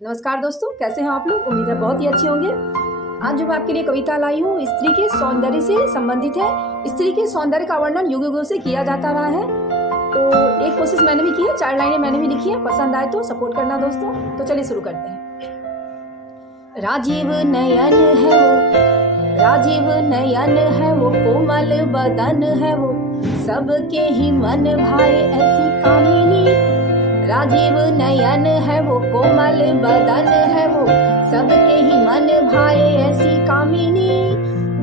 नमस्कार दोस्तों, कैसे हैं आप लोग। उम्मीद है बहुत ही अच्छे होंगे। आज जो मैं आपके लिए कविता लाई हूँ स्त्री के सौंदर्य से संबंधित है। स्त्री के सौंदर्य का वर्णन युग युगों से किया जाता रहा है, तो एक कोशिश मैंने भी की है, 4 लाइनें मैंने भी लिखी है। पसंद आए तो सपोर्ट करना दोस्तों। तो चलिए शुरू करते हैं। राजीव नयन है वो, राजीव नयन है वो, कोमल बदन है वो, सबके ही मन भाए ऐसी कामिनी। राजीव नयन है वो, कोमल बदन है वो, सबके ही मन भाए ऐसी कामिनी।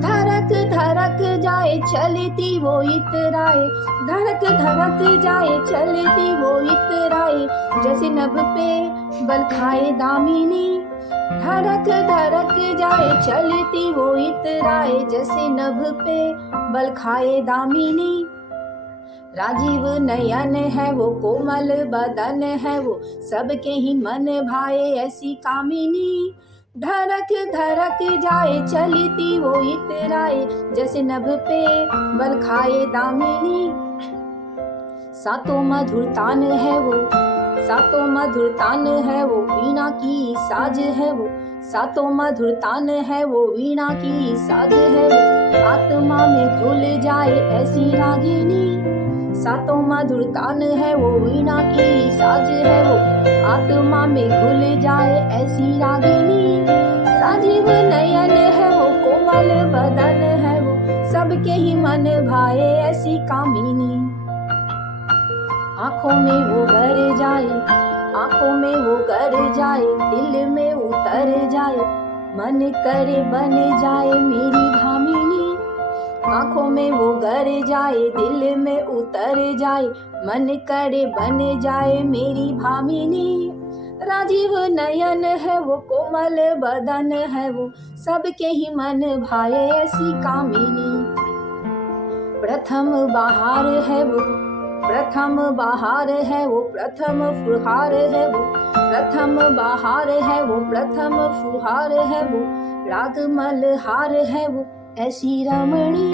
धड़क धड़क जाए चलती वो इतराए, धड़क धड़क जाए चलती वो इतराए, जैसे नभ पे बल खाए दामिनी। धड़क धड़क जाए चलती वो इतराए, जैसे नभ पे बल खाए दामिनी। राजीव नयन है वो, कोमल बदन है वो, सबके ही मन भाए ऐसी कामिनी। धड़क धड़क जाए चलती वो इतराए, जैसे नभ पे बल खाए दामिनी। सातों मधुर तान है वो, सातों मधुर तान है वो, वीणा की साज है वो, सातों मधुर तान है वो, वीणा की साज है वो, आत्मा में घुल जाए ऐसी रागिनी। सातों मधुर तान है वो, वीणा की साज है वो, आत्मा में घुल जाए ऐसी रागिनी। राजीव नयन है वो, कोमल बदन है वो, सबके ही मन भाए ऐसी कामिनी। आंखों में वो गर जाए, आंखों में वो गर जाए, दिल में उतर जाए, मन करे बन जाए मेरी भामिनी। आंखों में वो गर जाए, दिल में उतर जाए, मन करे बन जाए मेरी भामिनी। राजीव नयन है वो, कोमल बदन है वो, सबके ही मन भाए ऐसी कामिनी। प्रथम बहार है वो, प्रथम बहार है वो, प्रथम फुहार है वो, प्रथम बहार है वो, प्रथम फुहार है वो, राग मल्हार है वो ऐसी रमणी।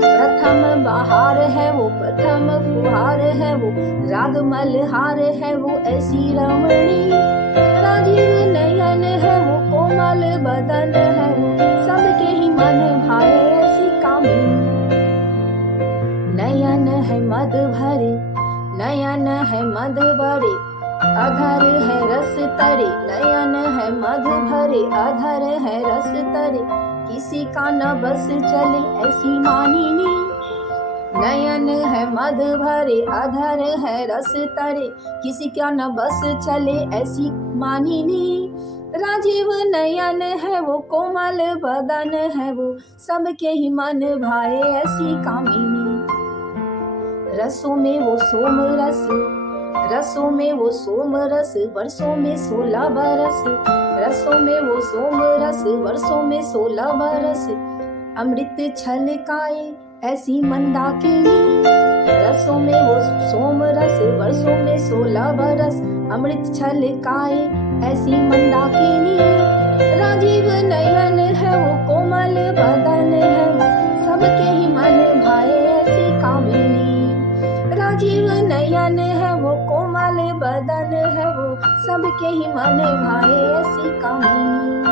प्रथम बहार है वो, प्रथम फुहार है वो, राग मल्हार है वो ऐसी रमणी। राजीव नयन है वो, कोमल बदन है वो, सबके ही मन भाए ऐसी कामिनी। नयन है मद भरे, नयन है मद भरे, अधर है रस तरे, नयन है मद भरे, अधर है रस तरे, किसी का न बस चले ऐसी मानिनी। नयन है मद भरे, अधर है रस तरे, किसी का न बस चले ऐसी मानिनी। राजीव नयन है वो, कोमल बदन है वो, सबके ही मन भाए ऐसी कामिनी। रसों में वो सोम रस, रसों में वो सोम रस, वर्षों में 16 बरस, रसों में वो सोम रस, वर्षों में 16 बरस, अमृत छलकाए ऐसी मंदाकिनी। रसों में वो सोम रस, वर्षों में 16 बरस, अमृत छलकाए ऐसी मंदाकिनी। राजीव नयन है वो, कोमल बदन है वो, सबके ही मन भाए ऐसी कामिनी। राजीव नयन है वो, कोमल बदन है वो, सबके ही मन भाए ऐसी कामिनी।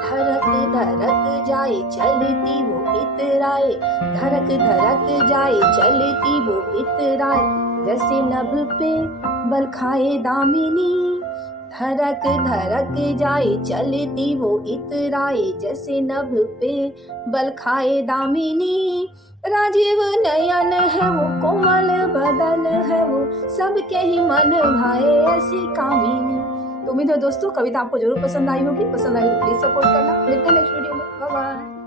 धड़क धड़क जाए चलती वो इतराए, धड़क धड़क जाए चलती वो इतराए, जैसे नभ पे बल खाए दामिनी। धड़क धड़क जाए चलती वो इतराए, जैसे नभ पे बल खाए दामिनी। राजीव नयन है वो, कोमल बदन है वो, सबके ही मन भाए ऐसी कामिनी। तो उम्मीद है दोस्तों कविता आपको जरूर पसंद आई होगी। पसंद आई तो प्लीज सपोर्ट करना। मिलते हैं नेक्स्ट वीडियो में। Bye bye.